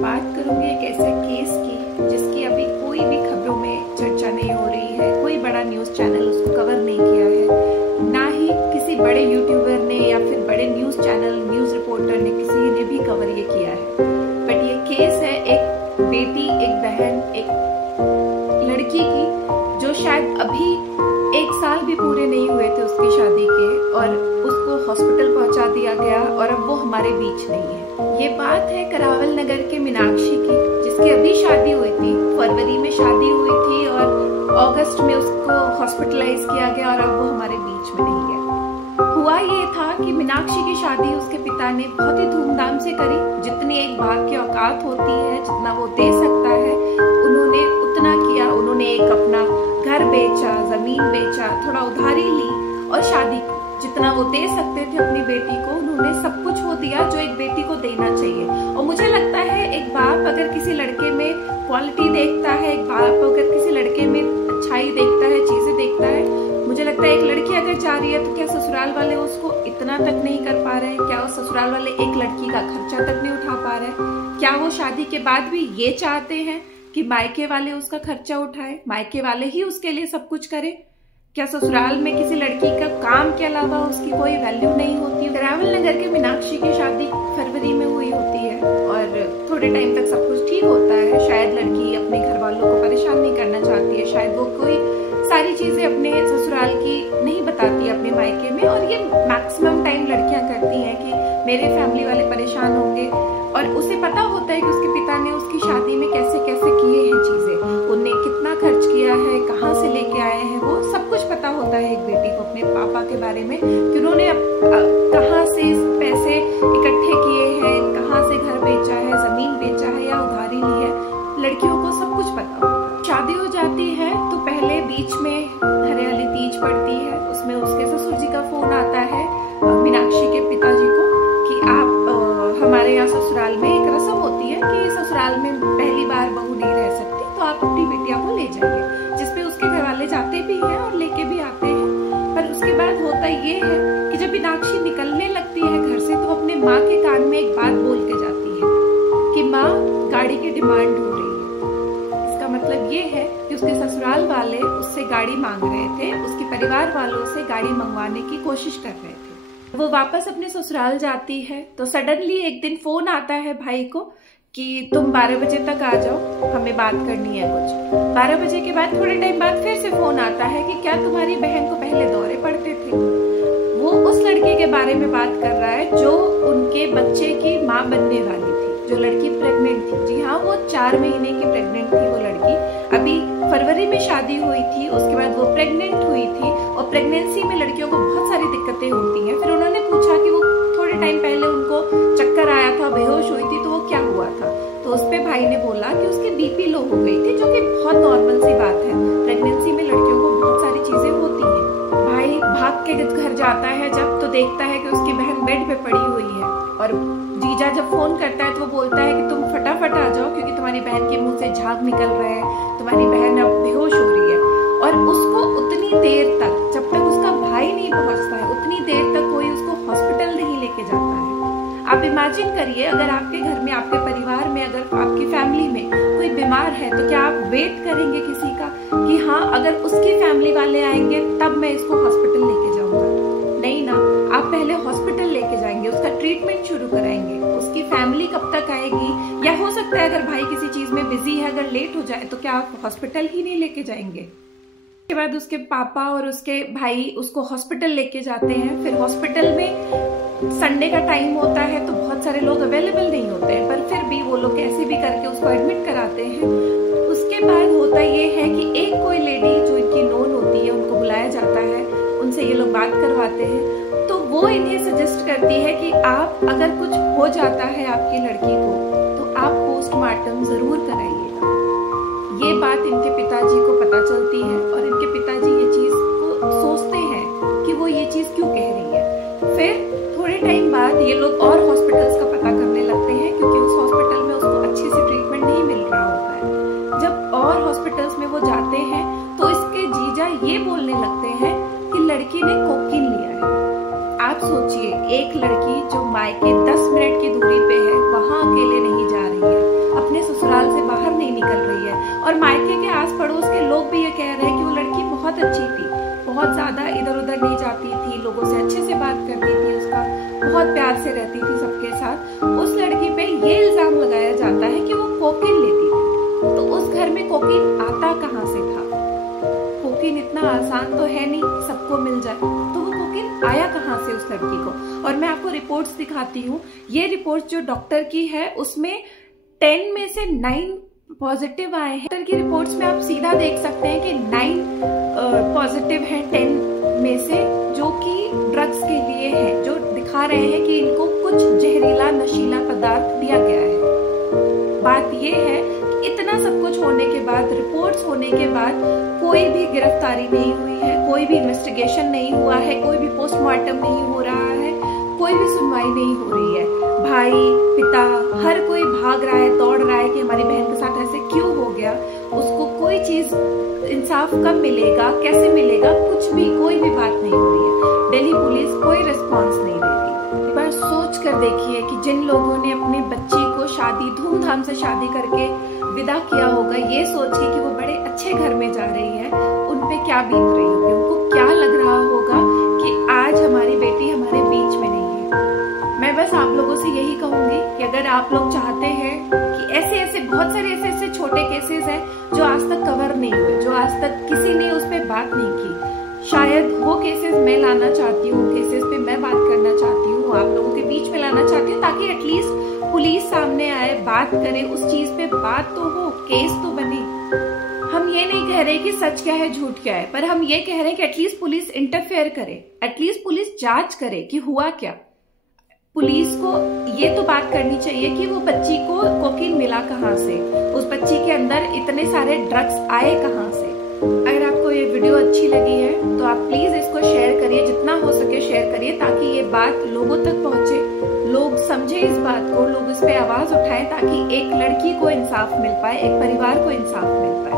बात करूंगी एक ऐसे केस की जिसकी अभी कोई भी खबरों में चर्चा नहीं हो रही है, कोई बड़ा न्यूज चैनल उसको कवर नहीं किया है, ना ही किसी बड़े यूट्यूबर ने या फिर बड़े न्यूज चैनल न्यूज रिपोर्टर ने किसी ने भी कवर ये किया है। बट ये केस है एक बेटी, एक बहन, एक लड़की की जो शायद अभी 1 साल भी पूरे नहीं हुए थे उसकी शादी के, और उसको हॉस्पिटल पहुंचा दिया गया और अब वो हमारे बीच नहीं है। ये बात है करावल नगर के मीनाक्षी की, जिसकी अभी शादी हुई थी, फरवरी में शादी हुई थी और अगस्त में उसको हॉस्पिटलाइज किया गया और अब वो हमारे बीच में नहीं है। हुआ ये था कि मीनाक्षी की शादी उसके पिता ने बहुत ही धूमधाम से करी, जितनी एक बाप की औकात होती है, जितना वो दे सकता है उन्होंने उतना किया। उन्होंने एक अपना घर बेचा, जमीन बेचा, थोड़ा उधारी ली और शादी की। जितना वो दे सकते थे अपनी बेटी को, उन्होंने सब कुछ वो दिया जो एक बेटी को देना चाहिए। और मुझे लगता है एक बाप अगर किसी लड़के में क्वालिटी देखता है, एक बाप अगर किसी लड़के में अच्छाई देखता है, चीजें देखता है, मुझे लगता है एक लड़की अगर जा रही है तो क्या ससुराल वाले उसको इतना तक नहीं कर पा रहे हैं? क्या वो ससुराल वाले एक लड़की का खर्चा तक नहीं उठा पा रहे हैं? क्या वो शादी के बाद भी ये चाहते हैं कि मायके वाले उसका खर्चा उठाए, मायके वाले ही उसके लिए सब कुछ करे? क्या ससुराल में किसी लड़की का काम के अलावा उसकी कोई वैल्यू नहीं होती? करावल नगर के मीनाक्षी की शादी फरवरी में हुई होती है और थोड़े टाइम तक सब कुछ ठीक होता है। शायद लड़की अपने घर वालों को परेशान नहीं करना चाहती है, शायद वो कोई सारी चीजें अपने ससुराल की नहीं बताती अपने मायके में, और ये मैक्सिमम टाइम लड़कियां करती हैं कि मेरे फैमिली वाले परेशान होंगे। और उसे पता होता है कि उसके पिता ने उसकी शादी में कैसे कैसे किए हैं चीजें, उन्हें कितना खर्च किया है, कहाँ से लेके आए हैं, वो सब कुछ पता होता है एक बेटी को अपने पापा के बारे में, कि उन्होंने कहाँ से पैसे इकट्ठे किए हैं, कहाँ से घर बेचा है, जमीन बेचा है या उधारी ली है। लड़कियों को सब कुछ पता होता है। शादी हो जाती है तो पहले बीच में हरियाली तीज पड़ती है, उसमें उसके ससुर जी का फोन आता है मीनाक्षी के पिताजी को कि आप हमारे यहाँ ससुराल में एक रस्म होती है कि ससुराल में पहली बार बहू नहीं रह सकती, तो आप अपनी बिटिया को ले जाइए, जिसपे उसके घर वाले जाते भी हैं और लेके भी आते हैं। पर उसके बाद होता ये है कि जब मीनाक्षी निकलने लगती है घर से तो अपने माँ के कान में एक बात बोल के जाती है कि माँ, गाड़ी की डिमांड हो रही है। इसका मतलब ये है कि उसके ससुराल वाले उससे गाड़ी मांग रहे थे, उसके परिवार वालों से गाड़ी मंगवाने की कोशिश कर रहे थे। वो वापस अपने ससुराल जाती है तो सडनली एक दिन फोन आता है भाई को कि तुम 12 बजे तक आ जाओ, हमें बात करनी है कुछ। 12 बजे के बाद थोड़े टाइम बाद फिर से फोन आता है कि क्या तुम्हारी बहन को पहले दौरे पड़ते थे? वो उस लड़के के बारे में बात कर रहा है जो उनके बच्चे की माँ बनने वाली थी, जो लड़की प्रेग्नेंट थी। जी हाँ, वो 4 महीने की प्रेग्नेंट थी वो लड़की। अभी फरवरी में शादी हुई थी, उसके बाद वो प्रेग्नेंट हुई थी, और प्रेगनेंसी में लड़कियों को बहुत सारी दिक्कतें होती हैं। फिर उन्होंने पूछा कि वो थोड़े टाइम पहले उनको चक्कर आया था, बेहोश हुई थी, तो वो क्या हुआ था? तो उस पे भाई ने बोला कि उसकी बीपी लो हो गई थी, जो कि बहुत नॉर्मल सी बात है, प्रेगनेंसी में लड़कियों को बहुत सारी चीजें होती हैं। भाई भाग के घर जाता है जब, तो देखता है कि उसकी बहन बेड पे पड़ी हुई है, और जीजा जब फोन करता है तो वो बोलता है कि तुम फटाफट आ जाओ क्योंकि तुम्हारी बहन के मुंह से झाग निकल रहा है, तुम्हारी बहन अब बेहोश हो रही है। और उसको उतनी देर तक, जब तक उसका भाई नहीं पहुंचता है, उतनी देर तक कोई उसको हॉस्पिटल नहीं लेके जाता है। आप इमेजिन करिए, अगर आपके घर में, आपके परिवार में, अगर आपकी फैमिली में कोई बीमार है तो क्या आप वेट करेंगे किसी का कि हाँ अगर उसकी फैमिली वाले आएंगे तब मैं इसको हॉस्पिटल लेके जाऊंगा? नहीं ना, आप पहले हॉस्पिटल लेके जाएंगे, उसका ट्रीटमेंट शुरू कराएंगे, उसकी फैमिली कब तक आएगी, या हो सकता है अगर भाई किसी चीज में बिजी है, अगर लेट हो जाए तो क्या आप हॉस्पिटल ही नहीं लेके जाएंगे? के बाद उसके पापा और उसके भाई उसको हॉस्पिटल लेके जाते हैं। फिर हॉस्पिटल में संडे का टाइम होता है तो बहुत सारे लोग अवेलेबल नहीं होते हैं, पर फिर भी वो लोग कैसे भी करके उसको एडमिट कराते हैं। उसके बाद होता ये है कि एक कोई लेडी जो इनकी नोन होती है, उनको बुलाया जाता है, उनसे ये लोग बात करवाते हैं। तो वो इन्हें सजेस्ट करती है कि आप अगर कुछ हो जाता है आपकी लड़की को तो आप पोस्टमार्टम जरूर कराइएगा। ये बात इनके पिताजी को पता चलती है और इनके पिताजी ये चीज को सोचते हैं कि वो ये चीज क्यों कह रही है। फिर थोड़े टाइम बाद ये लोग और हॉस्पिटल्स का पता करने लगते हैं, क्योंकि उस हॉस्पिटल में उसको अच्छे से ट्रीटमेंट नहीं मिल रहा होता है। जब और हॉस्पिटल्स में वो जाते हैं तो इसके जीजा ये बोलने लगते हैं कि लड़की ने कोकीन लिया है। आप सोचिए, एक लड़की जो मायके 10 मिनट की दूरी पे है, वहां अकेले नहीं जा रही है, और मायके के आस पड़ोस के लोग भी ये कह रहे हैं कि वो लड़की बहुत अच्छी थी, बहुत ज्यादा इधर उधर नहीं जाती थी, लोगों से अच्छे से बात करती थी, उसका बहुत प्यार से रहती थी सबके साथ। उस लड़की पे ये इल्जाम लगाया जाता है कि वो कोकीन लेती थी। तो उस घर में कोकीन आता कहाँ से था? कोकीन इतना आसान तो है नहीं सबको मिल जाए, तो वो कोकीन आया कहाँ से उस लड़की को? और मैं आपको रिपोर्ट्स दिखाती हूँ। ये रिपोर्ट जो डॉक्टर की है उसमें 10 में से 9 पॉजिटिव आए हैं। डॉक्टर की रिपोर्ट्स में आप सीधा देख सकते हैं कि 9 पॉजिटिव हैं 10 में से, जो कि ड्रग्स के लिए है, जो दिखा रहे हैं कि इनको कुछ जहरीला नशीला पदार्थ दिया गया है। बात ये है कि इतना सब कुछ होने के बाद, रिपोर्ट्स होने के बाद कोई भी गिरफ्तारी नहीं हुई है, कोई भी इन्वेस्टिगेशन नहीं हुआ है, कोई भी पोस्टमार्टम नहीं हो रहा है, कोई भी सुनवाई नहीं हो रही है। भाई, पिता, हर कोई भाग रहा है, दौड़ रहा है कि हमारी बहन के साथ ऐसे क्यों हो गया, उसको कोई चीज इंसाफ कब मिलेगा, कैसे मिलेगा, कुछ भी कोई भी बात नहीं हो रही है। दिल्ली पुलिस कोई रिस्पॉन्स नहीं दे रही। एक बार सोच कर देखिए कि जिन लोगों ने अपनी बच्ची को शादी धूमधाम से शादी करके विदा किया होगा, ये सोच के कि वो बड़े अच्छे घर में जा रही है, उनपे क्या बीत रही होगी, उनको क्या लग रहा होगा कि आज हमारी बेटी हमारे बीच में नहीं है। मैं बस आप लोगों से यही कहूंगी कि अगर आप लोग चाहते हैं कि ऐसे बहुत सारे ऐसे छोटे केसेस हैं जो आज तक कवर नहीं हुए, जो आज तक किसी ने उस पर बात नहीं की, शायद वो केसेस मैं लाना चाहती हूँ, केसेस पे मैं बात करना चाहती हूँ, आप लोगों के बीच में लाना चाहती हूँ, ताकि एटलीस्ट पुलिस सामने आए, बात करे, उस चीज पे बात तो हो, केस तो बने। हम ये नहीं कह रहे कि सच क्या है झूठ क्या है, पर हम ये कह रहे हैं कि एटलीस्ट पुलिस इंटरफेयर करे, एटलीस्ट पुलिस जांच करे कि हुआ क्या। पुलिस को ये तो बात करनी चाहिए कि वो बच्ची को कोकीन मिला कहाँ से, उस बच्ची के अंदर इतने सारे ड्रग्स आए कहाँ से। अगर आपको ये वीडियो अच्छी लगी है तो आप प्लीज इसको शेयर करिए, जितना हो सके शेयर करिए, ताकि ये बात लोगों तक पहुंचे, लोग समझे इस बात को, लोग इस पे आवाज उठाएं, ताकि एक लड़की को इंसाफ मिल पाए, एक परिवार को इंसाफ मिल पाए।